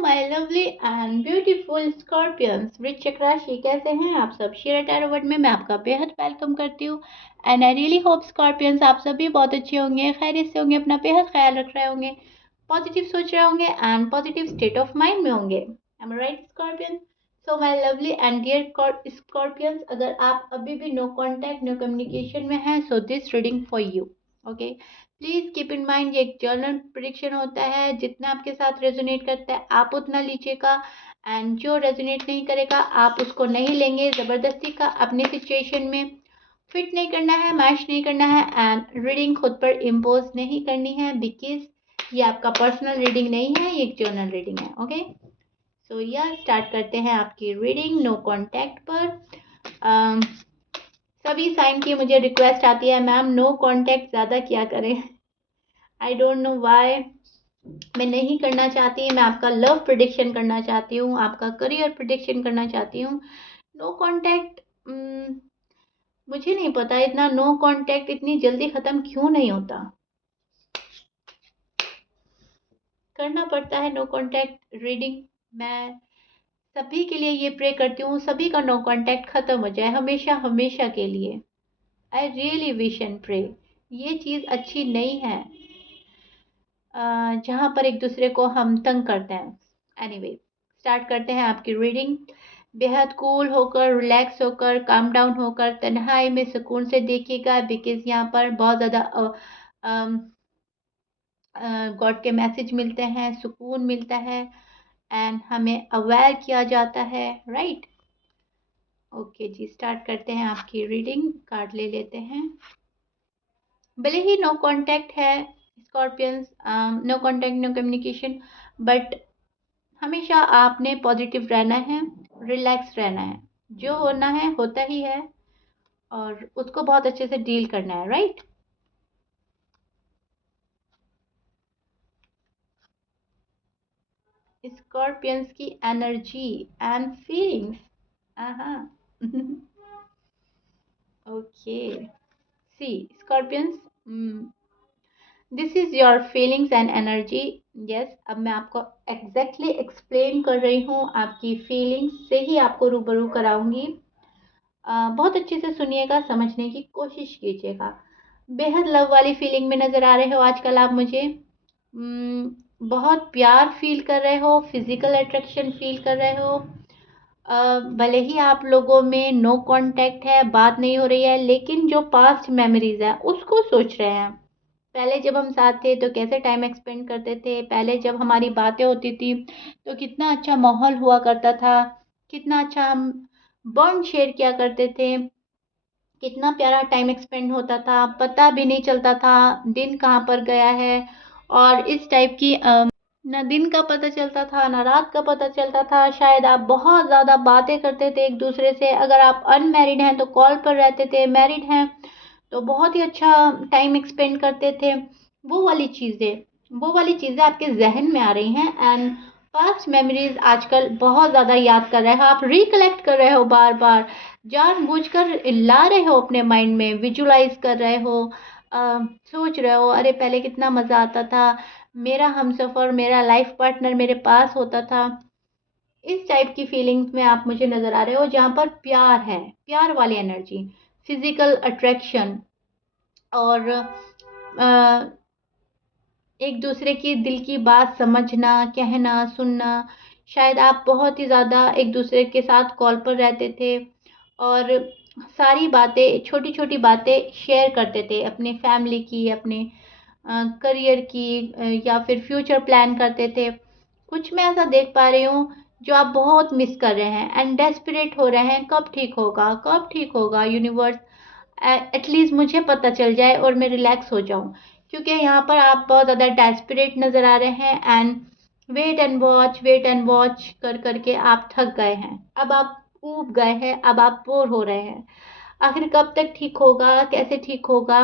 My lovely and beautiful scorpions वृश्चिक राशि, कैसे हैं आप सब। शेयर टैरो वर्ड में मैं आपका बेहद वेलकम करती हूँ। And I really hope scorpions आप सभी बहुत अच्छे होंगे, खैरियत से होंगे, अपना बेहद ख्याल रख रहे होंगे, पॉजिटिव सोच रहे होंगे and positive state of mind में होंगे। Am right scorpions? So my lovely and dear scorpions, अगर आप अभी भी नो कॉन्टैक्ट नो कम्युनिकेशन में हैं, so this reading for you. Okay, please keep in mind ये एक जर्नल प्रिडिक्शन होता है, जितना आपके साथ रेजोनेट करता है आप उतना लीजिएगा, एंड जो रेजोनेट नहीं करेगा आप उसको नहीं लेंगे। ज़बरदस्ती का अपनी सिचुएशन में फिट नहीं करना है, मैच नहीं करना है, एंड रीडिंग खुद पर इम्पोज नहीं करनी है, बिकॉज ये आपका पर्सनल रीडिंग नहीं है, ये एक जर्नल रीडिंग है। ओके, सो यह स्टार्ट करते हैं आपकी रीडिंग नो कॉन्टैक्ट पर। सभी साइन की मुझे रिक्वेस्ट आती है, मैम नो कांटेक्ट ज़्यादा किया करें। आई डोंट नो व्हाई, मैं नहीं करना चाहती, मैं आपका लव प्रिडिक्शन करना चाहती हूँ, आपका करियर प्रिडिक्शन करना चाहती हूँ। नो कांटेक्ट, मुझे नहीं पता इतना नो कांटेक्ट इतनी जल्दी ख़त्म क्यों नहीं होता। करना पड़ता है नो कांटेक्ट रीडिंग। मैं सभी के लिए ये प्रे करती हूँ, सभी का नो कांटेक्ट ख़त्म हो जाए हमेशा हमेशा के लिए। I really wish and pray. ये चीज़ अच्छी नहीं है जहाँ पर एक दूसरे को हम तंग करते हैं। एनीवे, स्टार्ट करते हैं आपकी रीडिंग। बेहद कूल होकर, रिलैक्स होकर, काम डाउन होकर, तन्हाई में सुकून से देखिएगा, बिकॉज यहाँ पर बहुत ज़्यादा गॉड के मैसेज मिलते हैं, सुकून मिलता है एंड हमें अवेयर किया जाता है। राइट, ओके जी, स्टार्ट करते हैं आपकी रीडिंग। कार्ड ले लेते हैं। भले ही नो कांटेक्ट है scorpions, no contact no communication, but हमेशा आपने पॉजिटिव रहना है, रिलैक्स रहना है, जो होना है होता ही है और उसको बहुत अच्छे से डील करना है। राइट, स्कॉर्पियंस की energy and feelings. Okay, see scorpions, this is your feelings and energy. Yes, अब मैं आपको एग्जैक्टली एक्सप्लेन कर रही हूँ, आपकी फीलिंग्स से ही आपको रूबरू कराऊंगी। बहुत अच्छे से सुनिएगा, समझने की कोशिश कीजिएगा। बेहद लव वाली फीलिंग में नज़र आ रहे हो आजकल आप मुझे। बहुत प्यार फील कर रहे हो, फिजिकल अट्रैक्शन फील कर रहे हो। भले ही आप लोगों में नो कांटेक्ट है, बात नहीं हो रही है, लेकिन जो पास्ट मेमोरीज है उसको सोच रहे हैं। पहले जब हम साथ थे तो कैसे टाइम एक्सपेंड करते थे, पहले जब हमारी बातें होती थी तो कितना अच्छा माहौल हुआ करता था, कितना अच्छा हम बॉन्ड शेयर किया करते थे, कितना प्यारा टाइम एक्सपेंड होता था, पता भी नहीं चलता था दिन कहाँ पर गया है। और इस टाइप की ना दिन का पता चलता था ना रात का पता चलता था। शायद आप बहुत ज़्यादा बातें करते थे एक दूसरे से, अगर आप अनमैरिड हैं तो कॉल पर रहते थे, मैरिड हैं तो बहुत ही अच्छा टाइम एक्सपेंड करते थे। वो वाली चीज़ें आपके जहन में आ रही हैं एंड पास्ट मेमोरीज आजकल बहुत ज़्यादा याद कर रहे हो, आप रिकलेक्ट कर रहे हो, बार बार जानबूझकर ला रहे हो अपने माइंड में, विजुलाइज कर रहे हो, सोच रहे हो अरे पहले कितना मज़ा आता था, मेरा हमसफ़र, मेरा लाइफ पार्टनर मेरे पास होता था। इस टाइप की फीलिंग्स में आप मुझे नज़र आ रहे हो, जहाँ पर प्यार है, प्यार वाली एनर्जी, फिजिकल अट्रैक्शन और एक दूसरे की दिल की बात समझना, कहना, सुनना। शायद आप बहुत ही ज़्यादा एक दूसरे के साथ कॉल पर रहते थे और सारी बातें, छोटी छोटी बातें शेयर करते थे, अपने फैमिली की, अपने करियर की, या फिर फ्यूचर प्लान करते थे। कुछ मैं ऐसा देख पा रही हूँ जो आप बहुत मिस कर रहे हैं एंड डेस्परेट हो रहे हैं, कब ठीक होगा, कब ठीक होगा यूनिवर्स, एटलीस्ट मुझे पता चल जाए और मैं रिलैक्स हो जाऊं। क्योंकि यहाँ पर आप बहुत ज़्यादा डेस्परेट नज़र आ रहे हैं एंड वेट एंड वॉच कर करके आप थक गए हैं, अब आप ऊब गए हैं, अब आप बोर हो रहे हैं। आखिर कब तक ठीक होगा, कैसे ठीक होगा,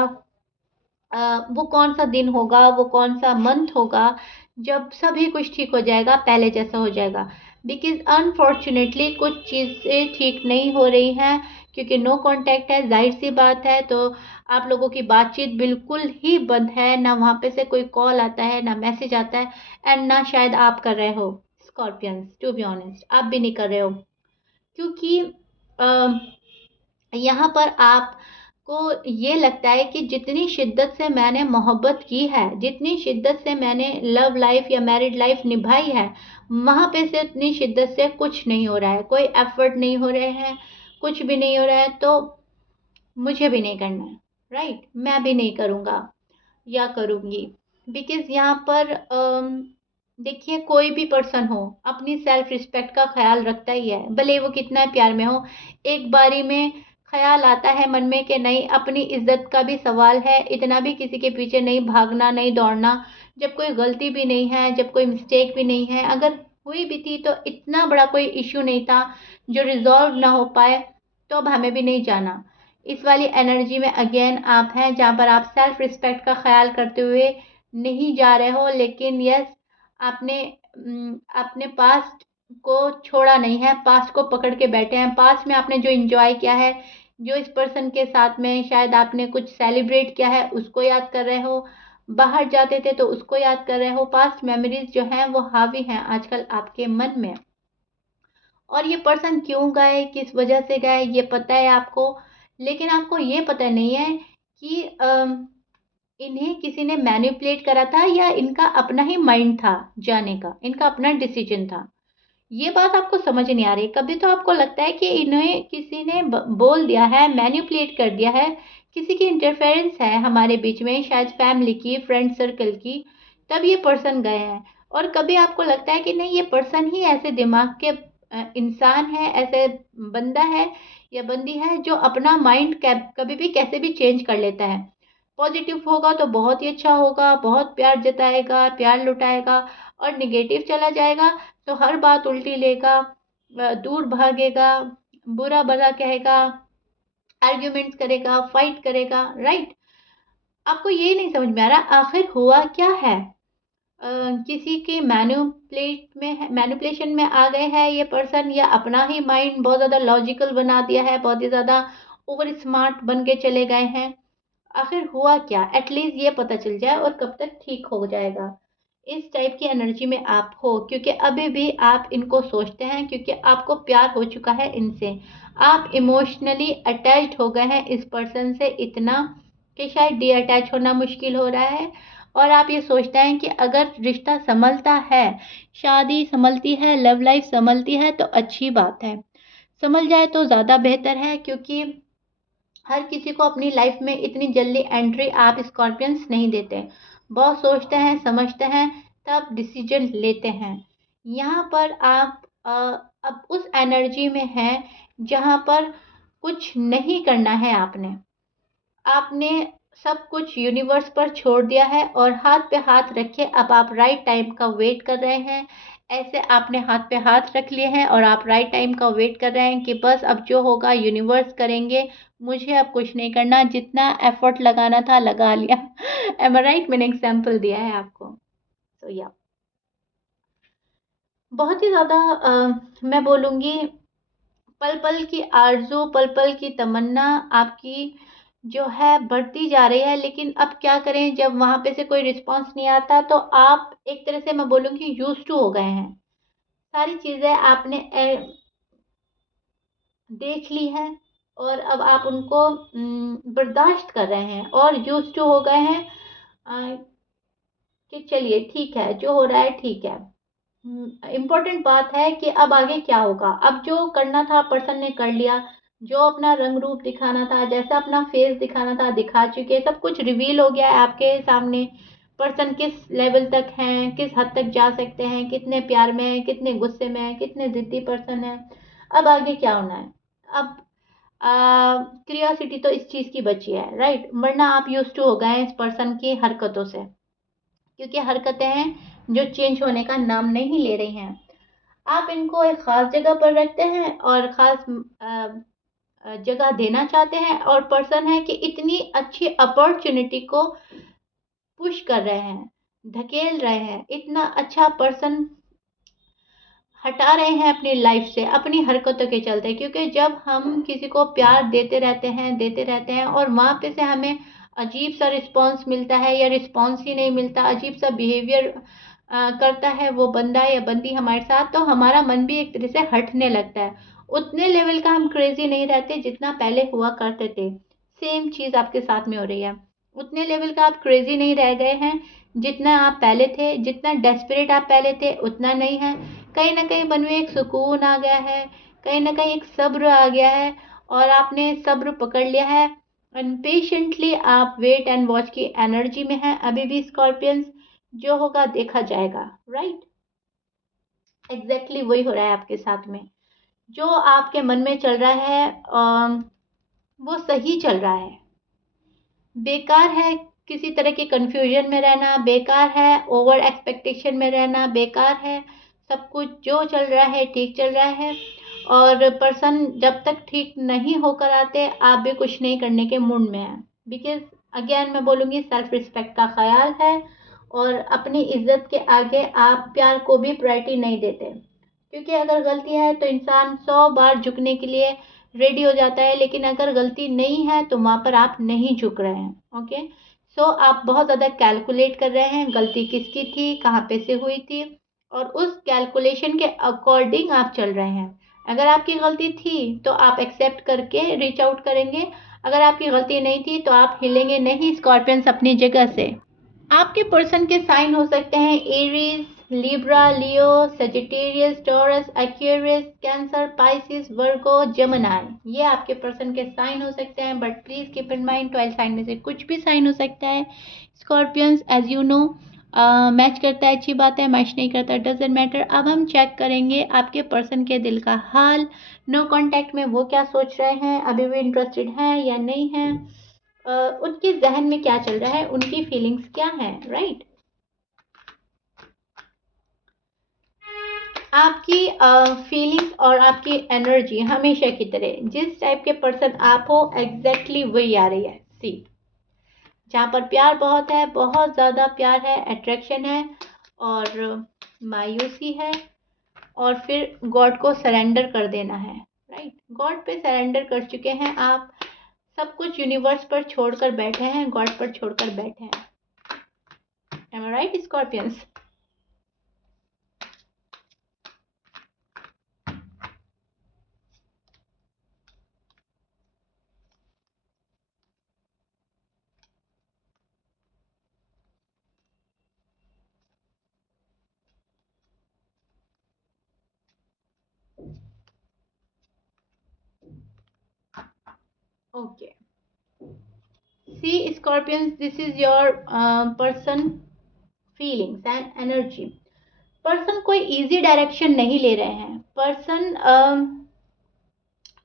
वो कौन सा दिन होगा, वो कौन सा मंथ होगा जब सभी कुछ ठीक हो जाएगा, पहले जैसा हो जाएगा। बिकॉज अनफॉर्चुनेटली कुछ चीज़ें ठीक नहीं हो रही हैं, क्योंकि नो कांटेक्ट है, जाहिर सी बात है। तो आप लोगों की बातचीत बिल्कुल ही बंद है, ना वहाँ पे से कोई कॉल आता है, ना मैसेज आता है एंड ना शायद आप कर रहे हो स्कॉर्पियंस, टू बी ऑनेस्ट आप भी नहीं कर रहे हो, क्योंकि अ, यहाँ पर आपको ये लगता है कि जितनी शिद्दत से मैंने मोहब्बत की है, जितनी शिद्दत से मैंने लव लाइफ या मैरिड लाइफ निभाई है, वहाँ पे से उतनी शिद्दत से कुछ नहीं हो रहा है, कोई एफर्ट नहीं हो रहे हैं, कुछ भी नहीं हो रहा है, तो मुझे भी नहीं करना है, राइट? मैं भी नहीं करूँगा या करूँगी, बिकॉज़ यहाँ पर देखिए कोई भी पर्सन हो अपनी सेल्फ रिस्पेक्ट का ख्याल रखता ही है, भले वो कितना प्यार में हो। एक बारी में ख्याल आता है मन में कि नहीं, अपनी इज्जत का भी सवाल है, इतना भी किसी के पीछे नहीं भागना, नहीं दौड़ना। जब कोई गलती भी नहीं है, जब कोई मिस्टेक भी नहीं है, अगर हुई भी थी तो इतना बड़ा कोई इश्यू नहीं था जो रिजॉल्व ना हो पाए, तो अब हमें भी नहीं जाना। इस वाली एनर्जी में अगेन आप हैं जहाँ पर आप सेल्फ रिस्पेक्ट का ख्याल करते हुए नहीं जा रहे हो, लेकिन यस आपने अपने पास्ट को छोड़ा नहीं है, पास्ट को पकड़ के बैठे हैं। पास्ट में आपने जो एंजॉय किया है, जो इस पर्सन के साथ में शायद आपने कुछ सेलिब्रेट किया है, उसको याद कर रहे हो। बाहर जाते थे तो उसको याद कर रहे हो। पास्ट मेमोरीज जो हैं वो हावी हैं आजकल आपके मन में। और ये पर्सन क्यों गए, किस वजह से गए, ये पता है आपको, लेकिन आपको ये पता नहीं है कि इन्हें किसी ने मैनिपुलेट करा था या इनका अपना ही माइंड था जाने का, इनका अपना डिसीजन था। ये बात आपको समझ नहीं आ रही। कभी तो आपको लगता है कि इन्हें किसी ने बोल दिया है, मैनिपुलेट कर दिया है, किसी की इंटरफेरेंस है हमारे बीच में, शायद फैमिली की, फ्रेंड सर्कल की, तब ये पर्सन गए हैं। और कभी आपको लगता है कि नहीं, ये पर्सन ही ऐसे दिमाग के इंसान है, ऐसे बंदा है या बंदी है जो अपना माइंड कभी भी कैसे भी चेंज कर लेता है। पॉजिटिव होगा तो बहुत ही अच्छा होगा, बहुत प्यार जताएगा, प्यार लुटाएगा, और निगेटिव चला जाएगा तो हर बात उल्टी लेगा, दूर भागेगा, बुरा भला कहेगा, आर्ग्यूमेंट्स करेगा, फाइट करेगा, राइट? आपको ये नहीं समझ में आ रहा आखिर हुआ क्या है। किसी की मैनिपुलेशन में आ गए हैं ये पर्सन, या अपना ही माइंड बहुत ज़्यादा लॉजिकल बना दिया है, बहुत ही ज़्यादा ओवर स्मार्ट बन के चले गए हैं। आखिर हुआ क्या, एटलीस्ट ये पता चल जाए, और कब तक ठीक हो जाएगा। इस टाइप की एनर्जी में आप हो, क्योंकि अभी भी आप इनको सोचते हैं, क्योंकि आपको प्यार हो चुका है इनसे। आप इमोशनली अटैच्ड हो गए हैं इस पर्सन से इतना कि शायद डी अटैच होना मुश्किल हो रहा है। और आप ये सोचते हैं कि अगर रिश्ता संभलता है, शादी संभलती है, लव लाइफ संभलती है तो अच्छी बात है, संभल जाए तो ज़्यादा बेहतर है, क्योंकि हर किसी को अपनी लाइफ में इतनी जल्दी एंट्री आप स्कॉर्पियंस नहीं देते। बहुत सोचते हैं, समझते हैं, तब डिसीजन लेते हैं। यहाँ पर आप अब उस एनर्जी में हैं जहाँ पर कुछ नहीं करना है आपने। आपने सब कुछ यूनिवर्स पर छोड़ दिया है और हाथ पे हाथ रखे अब आप राइट टाइम का वेट कर रहे हैं। ऐसे आपने हाथ पे हाथ रख लिए हैं और आप राइट टाइम का वेट कर रहे हैं कि बस अब जो होगा यूनिवर्स करेंगे, मुझे अब कुछ नहीं करना, जितना एफर्ट लगाना था लगा लिया। M I right? मैंने एग्जाम्पल दिया है आपको। तो या बहुत ही ज़्यादा मैं बोलूँगी, पल पल की आरज़ू, पल पल की तमन्ना आपकी जो है बढ़ती जा रही है, लेकिन अब क्या करें, जब वहाँ पे से कोई रिस्पॉन्स नहीं आता तो आप एक तरह से मैं बोलूँगी यूज्ड टू हो गए हैं। सारी चीज़ें आपने देख ली हैं और अब आप उनको बर्दाश्त कर रहे हैं और यूज्ड टू हो गए हैं, कि चलिए ठीक है, जो हो रहा है ठीक है। इम्पोर्टेंट बात है कि अब आगे क्या होगा। अब जो करना था पर्सन ने कर लिया, जो अपना रंग रूप दिखाना था, जैसा अपना फेस दिखाना था दिखा चुके, सब कुछ रिवील हो गया है आपके सामने। पर्सन किस लेवल तक हैं, किस हद तक जा सकते हैं, कितने प्यार में हैं, कितने गुस्से में हैं, कितने जिद्दी पर्सन हैं। अब आगे क्या होना है। अब क्रियोसिटी तो इस चीज़ की बची है, राइट? वरना आप यूज टू हो गए हैं इस पर्सन की हरकतों से, क्योंकि हरकतें हैं जो चेंज होने का नाम नहीं ले रही हैं। आप इनको एक ख़ास जगह पर रखते हैं और ख़ास जगह देना चाहते हैं, और पर्सन है कि इतनी अच्छी अपॉर्चुनिटी को पुश कर रहे हैं, धकेल रहे हैं, इतना अच्छा पर्सन हटा रहे हैं अपनी लाइफ से अपनी हरकतों के चलते। क्योंकि जब हम किसी को प्यार देते रहते हैं और वहाँ पे से हमें अजीब सा रिस्पॉन्स मिलता है या रिस्पॉन्स ही नहीं मिलता, अजीब सा बिहेवियर करता है वो बंदा या बंदी हमारे साथ, तो हमारा मन भी एक तरह से हटने लगता है। उतने लेवल का हम क्रेजी नहीं रहते जितना पहले हुआ करते थे। सेम चीज़ आपके साथ में हो रही है। उतने लेवल का आप क्रेजी नहीं रह गए हैं जितना आप पहले थे, जितना डेस्परेट आप पहले थे उतना नहीं है। कहीं ना कहीं मन में एक सुकून आ गया है, कहीं ना कहीं एक सब्र आ गया है, और आपने सब्र पकड़ लिया है। पेशेंटली आप वेट एंड वॉच की एनर्जी में हैं अभी भी स्कॉर्पियंस। जो होगा देखा जाएगा, राइट। एग्जैक्टली वही हो रहा है आपके साथ में। जो आपके मन में चल रहा है वो सही चल रहा है। बेकार है किसी तरह के कंफ्यूजन में रहना, बेकार है ओवर एक्सपेक्टेशन में रहना, बेकार है। सब कुछ जो चल रहा है ठीक चल रहा है। और पर्सन जब तक ठीक नहीं होकर आते आप भी कुछ नहीं करने के मूड में हैं। बिकॉज अगेन मैं बोलूँगी सेल्फ रिस्पेक्ट का ख्याल है, और अपनी इज्जत के आगे आप प्यार को भी प्रायोरिटी नहीं देते। क्योंकि अगर गलती है तो इंसान 100 बार झुकने के लिए रेडी हो जाता है, लेकिन अगर गलती नहीं है तो वहाँ पर आप नहीं झुक रहे हैं। ओके, सो आप बहुत ज़्यादा कैलकुलेट कर रहे हैं गलती किसकी थी, कहाँ पे से हुई थी, और उस कैलकुलेशन के अकॉर्डिंग आप चल रहे हैं। अगर आपकी गलती थी तो आप एक्सेप्ट करके रीच आउट करेंगे, अगर आपकी गलती नहीं थी तो आप हिलेंगे नहीं स्कॉर्पियंस अपनी जगह से। आपके पर्सन के साइन हो सकते हैं Aries, Libra, Leo, Sagittarius, Taurus, Aquarius, Cancer, Pisces, Virgo, Gemini. ये आपके पर्सन के साइन हो सकते हैं, but please keep in mind 12 sign में से कुछ भी साइन हो सकता है। Scorpions as you know match करता है अच्छी बात है, मैच नहीं करता डजेंट मैटर। अब हम चेक करेंगे आपके पर्सन के दिल का हाल। नो कांटेक्ट में वो क्या सोच रहे हैं, अभी भी इंटरेस्टेड हैं या नहीं हैं, उनके जहन में क्या चल रहा है, उनकी फीलिंग्स क्या हैं, राइट। आपकी फीलिंग्स और आपकी एनर्जी हमेशा की तरह जिस टाइप के पर्सन आप हो एग्जैक्टली वही आ रही है। सी, जहाँ पर प्यार बहुत है, बहुत ज़्यादा प्यार है, अट्रैक्शन है, और मायूसी है, और फिर गॉड को सरेंडर कर देना है, राइट। गॉड पे सरेंडर कर चुके हैं आप, सब कुछ यूनिवर्स पर छोड़कर बैठे हैं, गॉड पर छोड़कर बैठे हैं। Am I right scorpions? Okay, see scorpions, this is your person feelings and energy. Person कोई इजी डायरेक्शन नहीं ले रहे हैं। पर्सन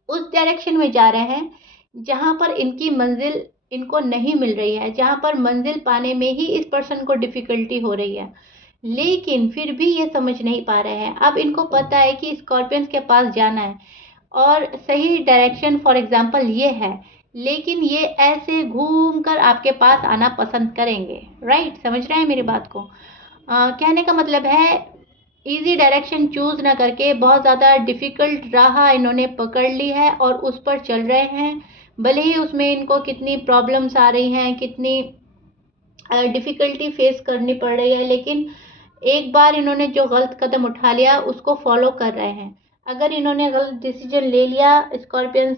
उस डायरेक्शन में जा रहे हैं जहां पर इनकी मंजिल इनको नहीं मिल रही है, जहां पर मंजिल पाने में ही इस पर्सन को डिफिकल्टी हो रही है, लेकिन फिर भी ये समझ नहीं पा रहे हैं। अब इनको पता है कि स्कॉर्पियंस के पास जाना है और सही डायरेक्शन फॉर एग्जांपल ये है, लेकिन ये ऐसे घूम कर आपके पास आना पसंद करेंगे, राइट। समझ रहे हैं मेरी बात को? कहने का मतलब है इजी डायरेक्शन चूज ना करके बहुत ज़्यादा डिफिकल्ट राह इन्होंने पकड़ ली है और उस पर चल रहे हैं। भले ही उसमें इनको कितनी प्रॉब्लम्स आ रही हैं, कितनी डिफ़िकल्टी फेस करनी पड़ रही है, लेकिन एक बार इन्होंने जो गलत कदम उठा लिया उसको फॉलो कर रहे हैं। अगर इन्होंने गलत डिसीजन ले लिया स्कॉर्पियंस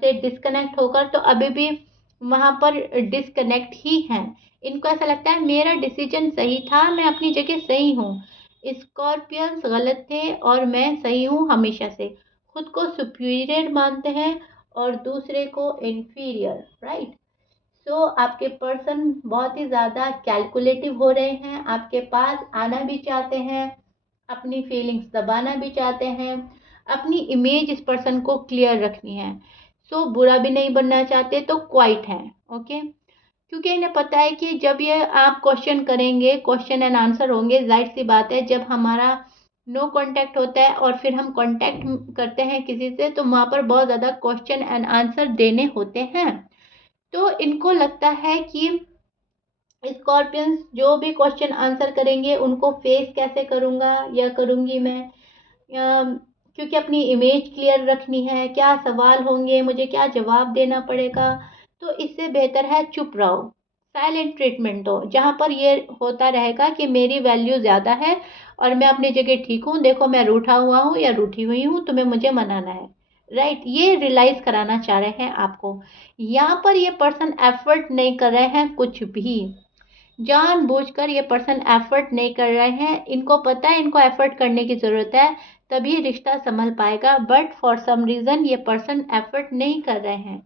से डिस्कनेक्ट होकर, तो अभी भी वहाँ पर डिस्कनेक्ट ही हैं। इनको ऐसा लगता है मेरा डिसीजन सही था, मैं अपनी जगह सही हूँ, स्कॉर्पियंस गलत थे और मैं सही हूँ हमेशा से। खुद को सुपीरियर मानते हैं और दूसरे को इन्फीरियर, राइट। सो आपके पर्सन बहुत ही ज़्यादा कैलकुलेटिव हो रहे हैं, आपके पास आना भी चाहते हैं, अपनी फीलिंग्स दबाना भी चाहते हैं, अपनी इमेज इस पर्सन को क्लियर रखनी है। सो बुरा भी नहीं बनना चाहते, तो क्वाइट हैं। ओके, क्योंकि इन्हें पता है कि जब ये आप क्वेश्चन करेंगे, क्वेश्चन एंड आंसर होंगे, जाहिर सी बात है जब हमारा नो कांटेक्ट होता है और फिर हम कांटेक्ट करते हैं किसी से, तो वहाँ पर बहुत ज़्यादा क्वेश्चन एंड आंसर देने होते हैं। तो इनको लगता है कि स्कॉर्पियंस जो भी क्वेश्चन आंसर करेंगे उनको फेस कैसे करूँगा या करूँगी मैं, क्योंकि अपनी इमेज क्लियर रखनी है, क्या सवाल होंगे, मुझे क्या जवाब देना पड़ेगा, तो इससे बेहतर है चुप रहो, साइलेंट ट्रीटमेंट दो, जहाँ पर ये होता रहेगा कि मेरी वैल्यू ज़्यादा है और मैं अपनी जगह ठीक हूँ, देखो मैं रूठा हुआ हूँ या रूठी हुई हूँ, तुम्हें मुझे मनाना है, राइट। ये रियलाइज कराना चाह रहे हैं आपको। यहाँ पर ये पर्सन एफर्ट नहीं कर रहे हैं कुछ भी, जानबूझकर ये पर्सन एफर्ट नहीं कर रहे हैं। इनको पता है इनको एफर्ट करने की ज़रूरत है, तभी रिश्ता संभल पाएगा, बट फॉर सम रीज़न ये पर्सन एफर्ट नहीं कर रहे हैं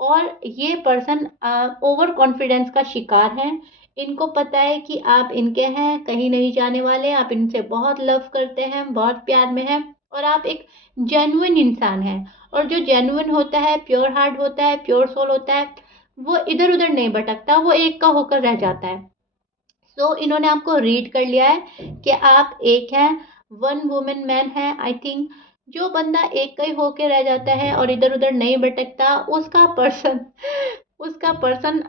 और ये पर्सन ओवर कॉन्फिडेंस का शिकार है। इनको पता है कि आप इनके हैं, कहीं नहीं जाने वाले, आप इनसे बहुत लव करते हैं, बहुत प्यार में हैं और आप एक जेन्युइन इंसान हैं। और जो जेन्युइन होता है, प्योर हार्ट होता है, प्योर सोल होता है, वो इधर उधर नहीं भटकता, वो एक का होकर रह जाता है। सो इन्होंने आपको रीड कर लिया है कि आप एक हैं, वन वुमेन मैन है। आई थिंक जो बंदा एक का ही होके रह जाता है और इधर उधर नहीं भटकता, उसका पर्सन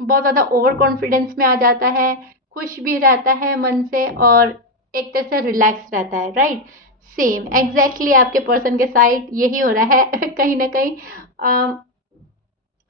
बहुत ज़्यादा ओवर कॉन्फिडेंस में आ जाता है, खुश भी रहता है मन से और एक तरह से रिलैक्स रहता है, राइट। सेम एग्जैक्टली आपके पर्सन के साइड यही हो रहा है कहीं ना कहीं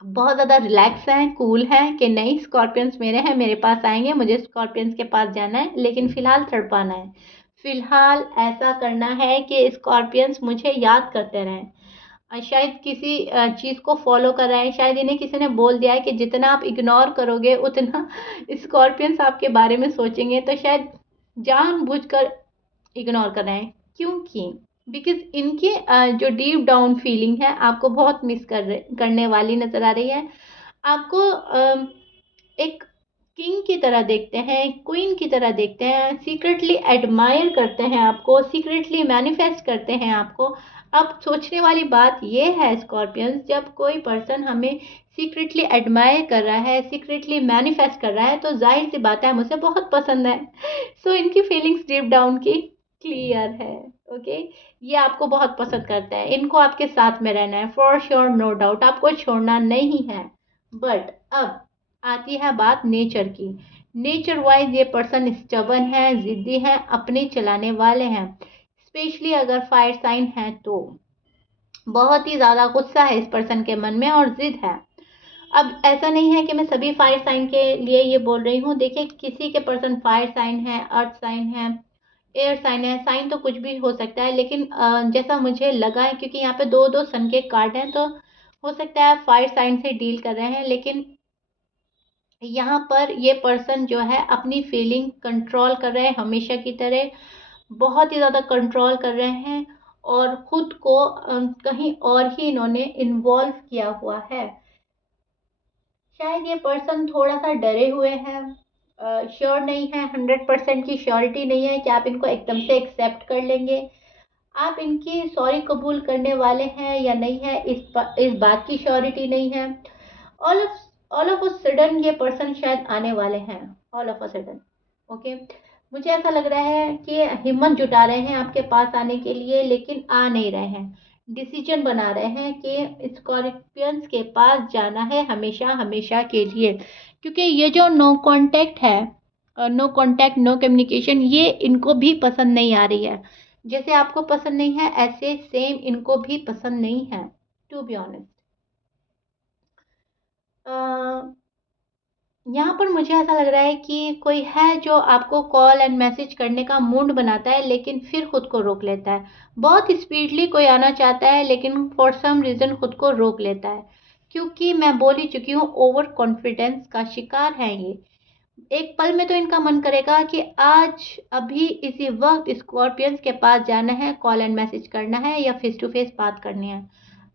बहुत ज़्यादा रिलैक्स हैं, कूल हैं कि नहीं स्कॉर्पियंस मेरे हैं, मेरे पास आएंगे, मुझे स्कॉर्पियंस के पास जाना है, लेकिन फ़िलहाल तड़पाना है। फ़िलहाल ऐसा करना है कि स्कॉर्पियंस मुझे याद करते रहें। शायद किसी चीज़ को फॉलो कर रहे हैं, शायद इन्हें किसी ने बोल दिया है कि जितना आप इग्नोर करोगे उतना स्कॉर्पियंस आपके बारे में सोचेंगे, तो शायद जानबूझकर इग्नोर कर रहे हैं। क्योंकि बिकॉज़ इनकी जो डीप डाउन फीलिंग है आपको बहुत मिस करने वाली नज़र आ रही है। आपको एक किंग की तरह देखते हैं, क्वीन की तरह देखते हैं, सीक्रेटली एडमायर करते हैं आपको, सीक्रेटली मैनिफेस्ट करते हैं आपको। अब सोचने वाली बात ये है स्कॉर्पियंस, जब कोई पर्सन हमें सीक्रेटली एडमायर कर रहा है, सीक्रेटली मैनिफेस्ट कर रहा है, तो जाहिर सी बात है हम उसे बहुत पसंद है। सो इनकी फीलिंग्स डीप डाउन की क्लियर है। ओके, ये आपको बहुत पसंद करता है, इनको आपके साथ में रहना है फॉर श्योर, नो डाउट, आपको छोड़ना नहीं है। बट अब आती है बात नेचर की। नेचर वाइज ये पर्सन स्टबर्न है, जिद्दी है, अपने चलाने वाले हैं। स्पेशली अगर फायर साइन है तो बहुत ही ज़्यादा गुस्सा है इस पर्सन के मन में और जिद है। अब ऐसा नहीं है कि मैं सभी फायर साइन के लिए ये बोल रही हूँ, देखिए किसी के पर्सन फायर साइन है, अर्थ साइन है, एयर साइन है, साइन तो कुछ भी हो सकता है, लेकिन जैसा मुझे लगा है क्योंकि यहाँ पे दो दो सन के कार्ड हैं, तो हो सकता है फायर साइन से डील कर रहे हैं। लेकिन यहाँ पर ये पर्सन जो है अपनी फीलिंग कंट्रोल कर रहे हैं, हमेशा की तरह बहुत ही ज़्यादा कंट्रोल कर रहे हैं और खुद को कहीं और ही इन्होंने इन्वॉल्व किया हुआ है। शायद ये पर्सन थोड़ा सा डरे हुए हैं, श्योर नहीं है, 100% की श्योरिटी नहीं है कि आप इनको एकदम से एक्सेप्ट कर लेंगे, आप इनकी सॉरी कबूल करने वाले हैं या नहीं है, इस बात की श्योरिटी नहीं है। ऑल ऑफ अ सडन ये पर्सन शायद आने वाले हैं, all of a sudden. Okay, मुझे ऐसा लग रहा है कि हिम्मत जुटा रहे हैं आपके पास आने के लिए, लेकिन आ नहीं रहे हैं। डिसीजन बना रहे हैं कि स्कॉर्पियंस के पास जाना है हमेशा हमेशा के लिए, क्योंकि ये जो नो कांटेक्ट है, नो कांटेक्ट नो कम्युनिकेशन, ये इनको भी पसंद नहीं आ रही है। जैसे आपको पसंद नहीं है ऐसे सेम इनको भी पसंद नहीं है, टू बी ऑनेस्ट। यहाँ पर मुझे ऐसा लग रहा है कि कोई है जो आपको कॉल एंड मैसेज करने का मूड बनाता है, लेकिन फिर खुद को रोक लेता है। बहुत स्पीडली कोई आना चाहता है, लेकिन फॉर सम रीज़न खुद को रोक लेता है, क्योंकि मैं बोल ही चुकी हूँ ओवर कॉन्फिडेंस का शिकार है ये। एक पल में तो इनका मन करेगा कि आज अभी इसी वक्त स्कॉर्पियंस के पास जाना है, कॉल एंड मैसेज करना है या फेस टू फेस बात करनी है।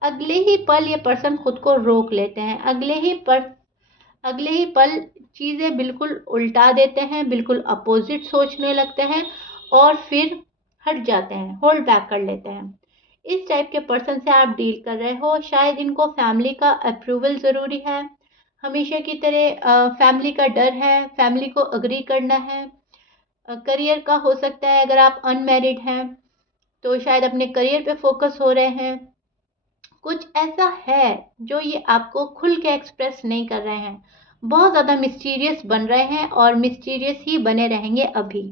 अगले ही पल ये पर्सन खुद को रोक लेते हैं, अगले ही पल चीज़ें बिल्कुल उल्टा देते हैं, बिल्कुल अपोजिट सोचने लगते हैं और फिर हट जाते हैं, होल्ड बैक कर लेते हैं। इस टाइप के पर्सन से आप डील कर रहे हो, शायद इनको फैमिली का अप्रूवल ज़रूरी है, हमेशा की तरह फैमिली का डर है, फैमिली को अग्री करना है। करियर का हो सकता है, अगर आप अनमैरिड हैं तो शायद अपने करियर पे फोकस हो रहे हैं। कुछ ऐसा है जो ये आपको खुल के एक्सप्रेस नहीं कर रहे हैं, बहुत ज़्यादा मिस्टीरियस बन रहे हैं और मिस्टीरियस ही बने रहेंगे अभी।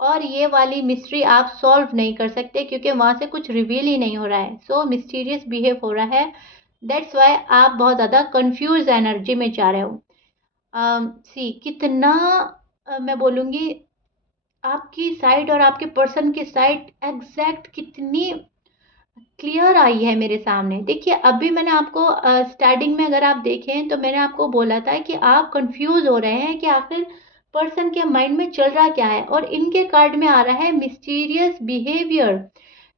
और ये वाली मिस्ट्री आप सॉल्व नहीं कर सकते क्योंकि वहाँ से कुछ रिवील ही नहीं हो रहा है, सो मिस्टीरियस बिहेव हो रहा है। दैट्स वाई आप बहुत ज़्यादा कंफ्यूज एनर्जी में जा रहे हो। सी कितना मैं बोलूँगी आपकी साइड और आपके पर्सन की साइड एग्जैक्ट कितनी क्लियर आई है मेरे सामने। देखिए अभी मैंने आपको स्टार्टिंग में अगर आप देखें तो मैंने आपको बोला था कि आप कंफ्यूज हो रहे हैं कि आखिर पर्सन के माइंड में चल रहा क्या है, और इनके कार्ड में आ रहा है मिस्टीरियस बिहेवियर।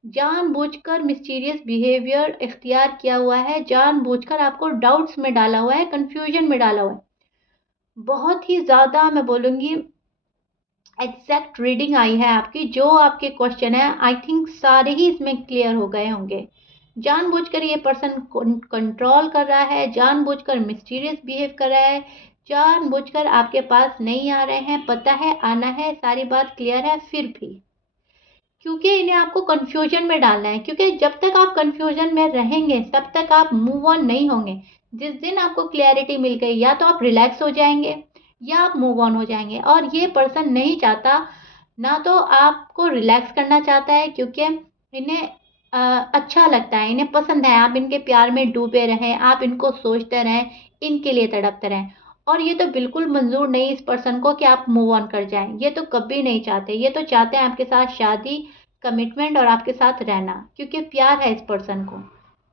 जानबूझकर मिस्टीरियस बिहेवियर इख्तियार किया हुआ है, जानबूझकर आपको डाउट्स में डाला हुआ है, कंफ्यूजन में डाला हुआ है। बहुत ही ज़्यादा मैं बोलूँगी एग्जैक्ट रीडिंग आई है आपकी। जो आपके क्वेश्चन है आई थिंक सारे ही इसमें क्लियर हो गए होंगे। जानबूझकर ये पर्सन कंट्रोल कर रहा है, जानबूझकर मिस्टीरियस बिहेव कर रहा है, जानबूझकर आपके पास नहीं आ रहे हैं, पता है आना है, सारी बात क्लियर है, फिर भी क्योंकि इन्हें आपको कंफ्यूजन में डालना है। क्योंकि जब तक आप कंफ्यूजन में रहेंगे तब तक आप मूव ऑन नहीं होंगे। जिस दिन आपको क्लैरिटी मिल गई या तो आप रिलैक्स हो जाएंगे या आप मूव ऑन हो जाएंगे, और ये पर्सन नहीं चाहता। ना तो आपको रिलैक्स करना चाहता है क्योंकि इन्हें अच्छा लगता है, इन्हें पसंद है आप इनके प्यार में डूबे रहें, आप इनको सोचते रहें, इनके लिए तड़पते रहें। और ये तो बिल्कुल मंजूर नहीं इस पर्सन को कि आप मूव ऑन कर जाएं। ये तो कभी नहीं चाहते, ये तो चाहते हैं आपके साथ शादी, कमिटमेंट और आपके साथ रहना, क्योंकि प्यार है इस पर्सन को।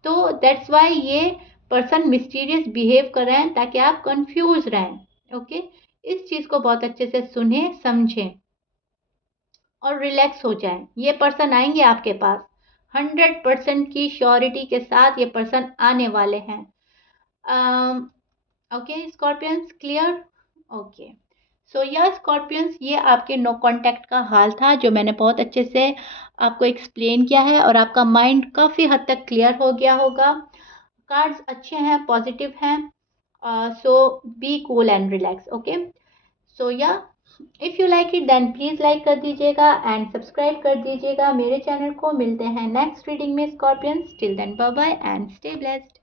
तो दैट्स वाई ये पर्सन मिस्टीरियस बिहेव कर रहे हैं ताकि आप कंफ्यूज रहें। ओके, इस चीज़ को बहुत अच्छे से सुने समझें और रिलैक्स हो जाएं। ये पर्सन आएंगे आपके पास 100% की श्योरिटी के साथ, ये पर्सन आने वाले हैं। Okay scorpions, clear? Okay, so या स्कॉर्पियंस, ये आपके नो कांटेक्ट का हाल था जो मैंने बहुत अच्छे से आपको एक्सप्लेन किया है, और आपका माइंड काफ़ी हद तक क्लियर हो गया होगा। कार्ड्स अच्छे हैं, पॉजिटिव हैं, so be cool and relax. Okay, so या if you like it then please like कर दीजिएगा एंड सब्सक्राइब कर दीजिएगा मेरे चैनल को। मिलते हैं नेक्स्ट रीडिंग में scorpions, till then bye bye and stay blessed.